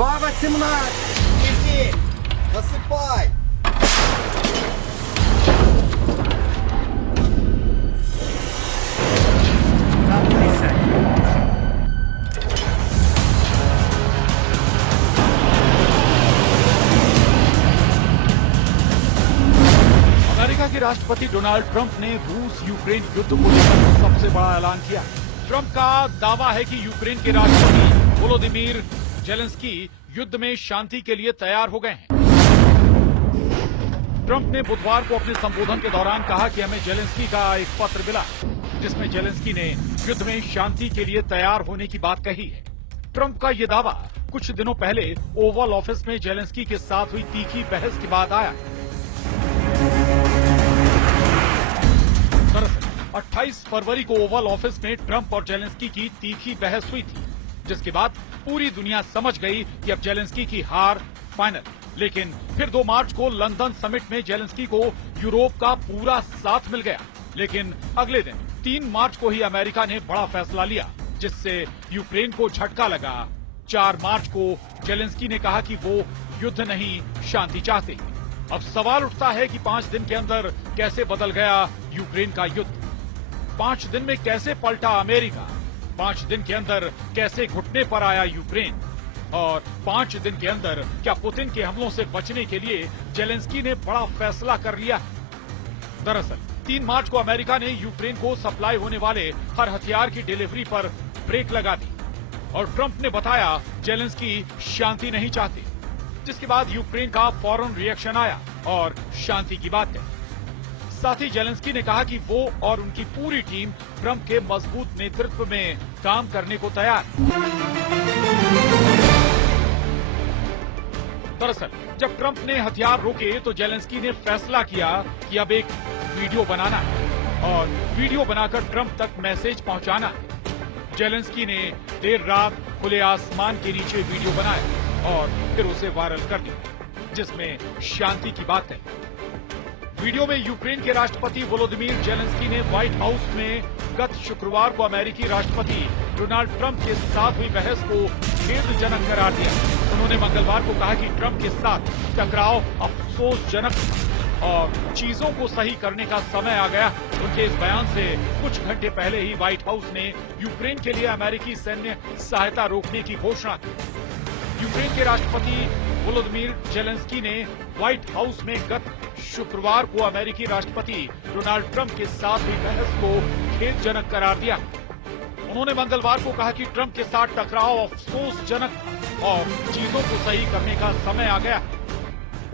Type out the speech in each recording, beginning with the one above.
2.18. Иди, насыпай. America के राष्ट्रपति Donald Trump ने रूस यूक्रेन युद्ध को लेकर सबसे बड़ा ऐलान किया। ट्रंप का दावा है कि यूक्रेन के राष्ट्रपति वोलोदिमीर जेलेंस्की युद्ध में शांति के लिए तैयार हो गए हैं। ट्रंप ने बुधवार को अपने संबोधन के दौरान कहा कि हमें जेलेंस्की का एक पत्र मिला जिसमें जेलेंस्की ने युद्ध में शांति के लिए तैयार होने की बात कही है। ट्रंप का यह दावा कुछ दिनों पहले ओवल ऑफिस में जेलेंस्की के साथ हुई तीखी बहस के बाद आया। दरअसल 28 फरवरी को ओवल ऑफिस में ट्रंप और जेलेंस्की की तीखी बहस हुई थी, जिसके बाद पूरी दुनिया समझ गई कि अब जेलेंस्की की हार फाइनल। लेकिन फिर 2 मार्च को लंदन समिट में जेलेंस्की को यूरोप का पूरा साथ मिल गया। लेकिन अगले दिन 3 मार्च को ही अमेरिका ने बड़ा फैसला लिया, जिससे यूक्रेन को झटका लगा। 4 मार्च को जेलेंस्की ने कहा कि वो युद्ध नहीं, शांति चाहते। अब सवाल उठता है कि 5 दिन के अंदर कैसे बदल गया यूक्रेन का युद्ध, 5 दिन में कैसे पलटा अमेरिका, 5 दिन के अंदर कैसे घुटने पर आया यूक्रेन, और 5 दिन के अंदर क्या पुतिन के हमलों से बचने के लिए जेलेंस्की ने बड़ा फैसला कर लिया। दरअसल 3 मार्च को अमेरिका ने यूक्रेन को सप्लाई होने वाले हर हथियार की डिलीवरी पर ब्रेक लगा दी और ट्रंप ने बताया जेलेंस्की शांति नहीं चाहते, जिसके बाद यूक्रेन का फौरन रिएक्शन आया और शांति की बात है। साथ ही जेलेंस्की ने कहा कि वो और उनकी पूरी टीम ट्रंप के मजबूत नेतृत्व में काम करने को तैयार। दरअसल जब ट्रंप ने हथियार रोके तो जेलेंस्की ने फैसला किया कि अब एक वीडियो बनाना है और वीडियो बनाकर ट्रंप तक मैसेज पहुंचाना है। जेलेंस्की ने देर रात खुले आसमान के नीचे वीडियो बनाया और फिर उसे वायरल कर दिया, जिसमें शांति की बात है। वीडियो में यूक्रेन के राष्ट्रपति वोलोदिमीर जेलेंस्की ने व्हाइट हाउस में गत शुक्रवार को अमेरिकी राष्ट्रपति डोनाल्ड ट्रंप के साथ हुई बहस को खेदजनक करार दिया। उन्होंने मंगलवार को कहा कि ट्रंप के साथ टकराव अफसोसजनक और चीजों को सही करने का समय आ गया। उनके इस बयान से कुछ घंटे पहले ही व्हाइट हाउस ने यूक्रेन के लिए अमेरिकी सैन्य सहायता रोकने की घोषणा की। यूक्रेन के राष्ट्रपति वोलोदिमीर जेलेंस्की ने व्हाइट हाउस में गत शुक्रवार को अमेरिकी राष्ट्रपति डोनाल्ड ट्रंप के साथ हुई बहस को खेदजनक करार दिया। उन्होंने मंगलवार को कहा कि ट्रंप के साथ टकराव अफसोसजनक और चीजों को सही करने का समय आ गया।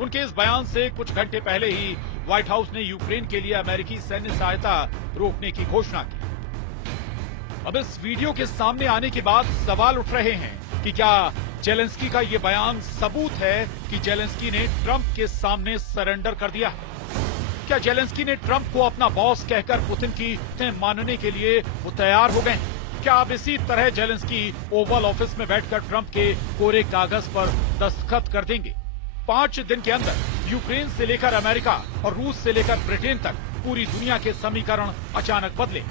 उनके इस बयान से कुछ घंटे पहले ही व्हाइट हाउस ने यूक्रेन के लिए अमेरिकी सैन्य सहायता रोकने की घोषणा की। अब इस वीडियो के सामने आने के बाद सवाल उठ रहे हैं कि क्या जेलेंस्की का ये बयान सबूत है कि जेलेंस्की ने ट्रंप के सामने सरेंडर कर दिया? क्या जेलेंस्की ने ट्रंप को अपना बॉस कहकर पुतिन की मानने के लिए वो तैयार हो गए? क्या अब इसी तरह जेलेंस्की ओवल ऑफिस में बैठकर ट्रंप के कोरे कागज पर दस्तखत कर देंगे? 5 दिन के अंदर यूक्रेन से लेकर अमेरिका और रूस से लेकर ब्रिटेन तक पूरी दुनिया के समीकरण अचानक बदले।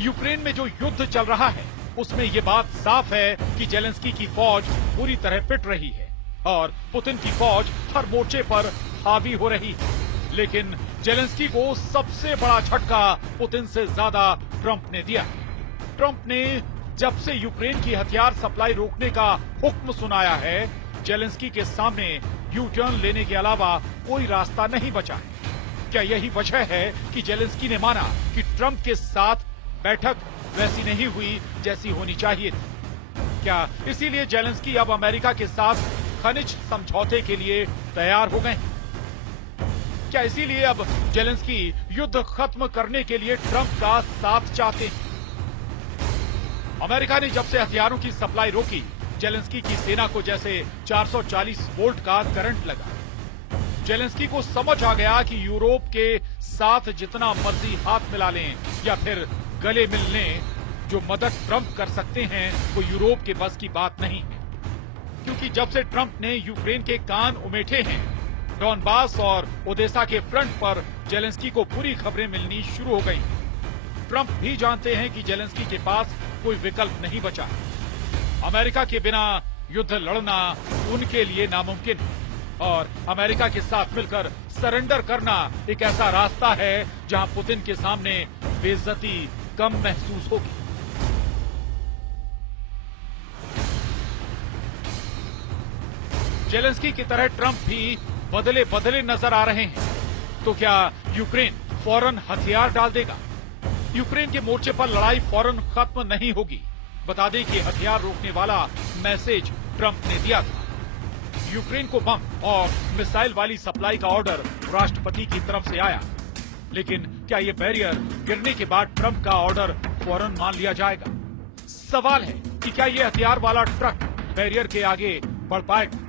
यूक्रेन में जो युद्ध चल रहा है उसमें ये बात साफ है कि जेलेंस्की की फौज पूरी तरह पिट रही है और पुतिन की फौज हर मोर्चे पर हावी हो रही है। लेकिन जेलेंस्की को सबसे बड़ा झटका पुतिन से ज्यादा ट्रंप ने दिया। ट्रंप ने जब से यूक्रेन की हथियार सप्लाई रोकने का हुक्म सुनाया है, जेलेंस्की के सामने यू टर्न लेने के अलावा कोई रास्ता नहीं बचा है। क्या यही वजह है कि जेलेंस्की ने माना कि ट्रंप के साथ बैठक वैसी नहीं हुई जैसी होनी चाहिए थी? क्या इसीलिए जेलेंस्की अब अमेरिका के साथ खनिज समझौते के लिए तैयार हो गए? क्या इसीलिए अब जेलेंस्की युद्ध खत्म करने के लिए ट्रंप का साथ चाहते हैं? अमेरिका ने जब से हथियारों की सप्लाई रोकी, जेलेंस्की की सेना को जैसे 440 वोल्ट का करंट लगा। जेलेंस्की को समझ आ गया कि यूरोप के साथ जितना मर्जी हाथ मिला लें या फिर गले मिल लें, जो मदद ट्रंप कर सकते हैं वो यूरोप के बस की बात नहीं है। क्योंकि जब से ट्रंप ने यूक्रेन के कान उमेठे हैं, डॉनबास और ओदेसा के फ्रंट पर जेलेंस्की को बुरी खबरें मिलनी शुरू हो गई। ट्रंप भी जानते हैं कि जेलेंस्की के पास कोई विकल्प नहीं बचा। अमेरिका के बिना युद्ध लड़ना उनके लिए नामुमकिन है और अमेरिका के साथ मिलकर सरेंडर करना एक ऐसा रास्ता है जहां पुतिन के सामने बेइज्जती कम महसूस होगी। जेलेंस्की की तरह ट्रंप भी बदले बदले नजर आ रहे हैं। तो क्या यूक्रेन फौरन हथियार डाल देगा? यूक्रेन के मोर्चे पर लड़ाई फौरन खत्म नहीं होगी। बता दें कि हथियार रोकने वाला मैसेज ट्रंप ने दिया था। यूक्रेन को बम और मिसाइल वाली सप्लाई का ऑर्डर राष्ट्रपति की तरफ से आया, लेकिन क्या ये बैरियर गिरने के बाद ट्रंप का ऑर्डर फौरन मान लिया जाएगा? सवाल है कि क्या ये हथियार वाला ट्रक बैरियर के आगे बढ़ पाएगा?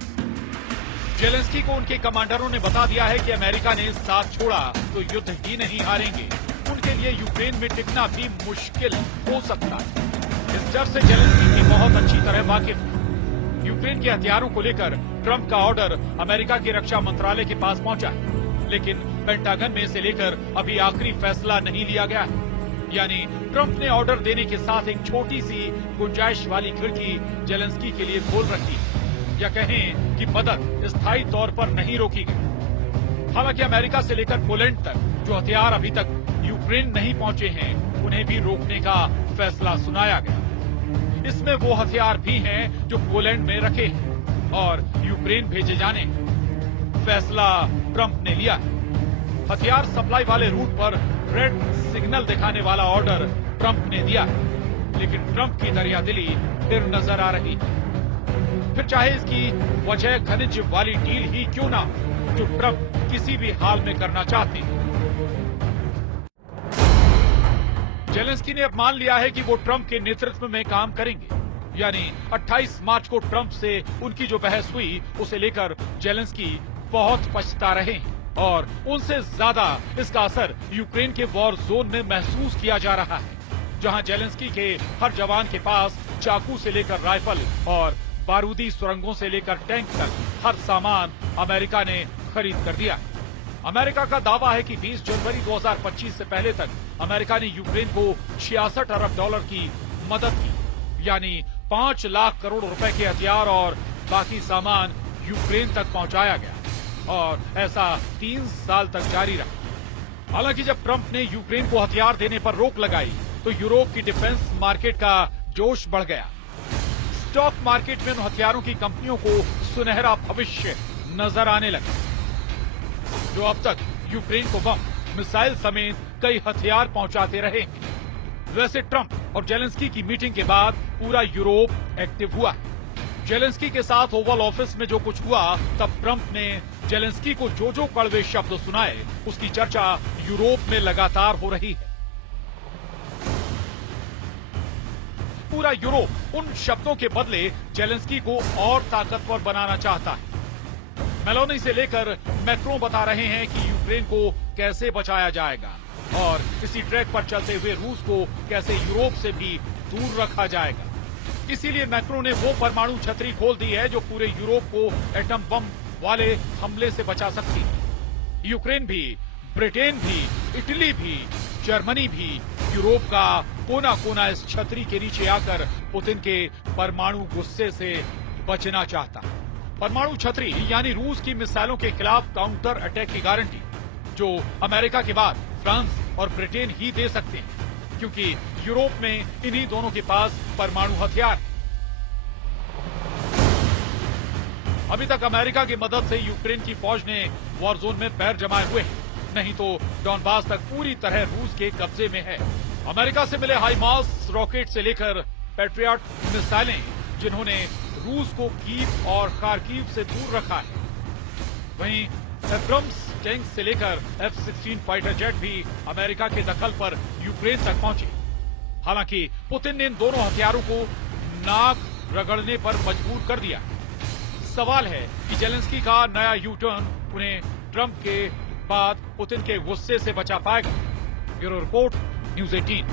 जेलेंस्की को उनके कमांडरों ने बता दिया है कि अमेरिका ने साथ छोड़ा तो युद्ध ही नहीं हारेंगे। उनके लिए यूक्रेन में टिकना भी मुश्किल हो सकता है। इस डर से जेलेंस्की भी बहुत अच्छी तरह वाकिफ है। यूक्रेन के हथियारों को लेकर ट्रंप का ऑर्डर अमेरिका के रक्षा मंत्रालय के पास पहुंचा है, लेकिन पेंटागन में से लेकर अभी आखिरी फैसला नहीं लिया गया है। यानी ट्रंप ने ऑर्डर देने के साथ एक छोटी सी गुंजाइश वाली खिड़की जेलेंस्की के लिए खोल रखी है, या कहें कि मदद स्थायी तौर पर नहीं रोकी गई। हालांकि अमेरिका से लेकर पोलैंड तक जो हथियार अभी तक यूक्रेन नहीं पहुंचे हैं, उन्हें भी रोकने का फैसला सुनाया गया। इसमें वो हथियार भी हैं जो पोलैंड में रखे हैं और यूक्रेन भेजे जाने हैं। फैसला ट्रंप ने लिया है। हथियार सप्लाई वाले रूट पर रेड सिग्नल दिखाने वाला ऑर्डर ट्रंप ने दिया है, लेकिन ट्रंप की दरियादिली फिर नजर आ रही है। फिर चाहे इसकी वजह खनिज वाली डील ही क्यों ना, जो ट्रंप किसी भी हाल में करना चाहते हैं। जेलेंस्की ने अब मान लिया है कि वो ट्रंप के नेतृत्व में काम करेंगे। यानी 28 मार्च को ट्रंप से उनकी जो बहस हुई, उसे लेकर जेलेंस्की बहुत पछता रहे हैं और उनसे ज्यादा इसका असर यूक्रेन के वॉर जोन में महसूस किया जा रहा है, जहां जेलेंस्की के हर जवान के पास चाकू से लेकर राइफल और बारूदी सुरंगों से लेकर टैंक तक हर सामान अमेरिका ने खरीद कर दिया। अमेरिका का दावा है कि 20 जनवरी 2025 से पहले तक अमेरिका ने यूक्रेन को 66 अरब डॉलर की मदद की, यानी 5 लाख करोड़ रुपए के हथियार और बाकी सामान यूक्रेन तक पहुंचाया गया और ऐसा 3 साल तक जारी रहा। हालांकि जब ट्रंप ने यूक्रेन को हथियार देने पर रोक लगाई तो यूरोप की डिफेंस मार्केट का जोश बढ़ गया। स्टॉक मार्केट में उन हथियारों की कंपनियों को सुनहरा भविष्य नजर आने लगा, जो अब तक यूक्रेन को बम, मिसाइल समेत कई हथियार पहुंचाते रहे। वैसे ट्रंप और जेलेंस्की की मीटिंग के बाद पूरा यूरोप एक्टिव हुआ। जेलेंस्की के साथ ओवल ऑफिस में जो कुछ हुआ, तब ट्रंप ने जेलेंस्की को जो कड़वे शब्द सुनाए, उसकी चर्चा यूरोप में लगातार हो रही है। पूरा यूरोप उन शब्दों के बदले जेलेंस्की को और ताकतवर बनाना चाहता है। मेलोनी से लेकर मैक्रो बता रहे हैं कि यूक्रेन को कैसे बचाया जाएगा और इसी ट्रैक पर चलते हुए रूस को कैसे यूरोप से भी दूर रखा जाएगा। इसीलिए मैक्रो ने वो परमाणु छतरी खोल दी है जो पूरे यूरोप को एटम बम वाले हमले से बचा सकती है। यूक्रेन भी, ब्रिटेन भी, इटली भी, जर्मनी भी, यूरोप का कोना कोना इस छतरी के नीचे आकर पुतिन के परमाणु गुस्से से बचना चाहता है। परमाणु छतरी यानी रूस की मिसाइलों के खिलाफ काउंटर अटैक की गारंटी, जो अमेरिका के बाद फ्रांस और ब्रिटेन ही दे सकते हैं, क्योंकि यूरोप में इन्हीं दोनों के पास परमाणु हथियार है। अभी तक अमेरिका की मदद से यूक्रेन की फौज ने वॉर जोन में पैर जमाए हुए हैं, नहीं तो डॉनबास तक पूरी तरह रूस के कब्जे में है। अमेरिका से मिले हाइमार्स रॉकेट से लेकर पैट्रियट मिसाइलें, जिन्होंने रूस को कीव और खार्किव से दूर रखा है। वहीं एब्रम्स टैंक से लेकर F-16 फाइटर जेट भी अमेरिका के दखल पर यूक्रेन तक पहुंचे। हालांकि पुतिन ने इन दोनों हथियारों को नाक रगड़ने पर मजबूर कर दिया। सवाल है कि जेलेंस्की का नया यू टर्न उन्हें ट्रंप के बाद पुतिन के गुस्से से बचा पाएगा। Bureau report, news 18।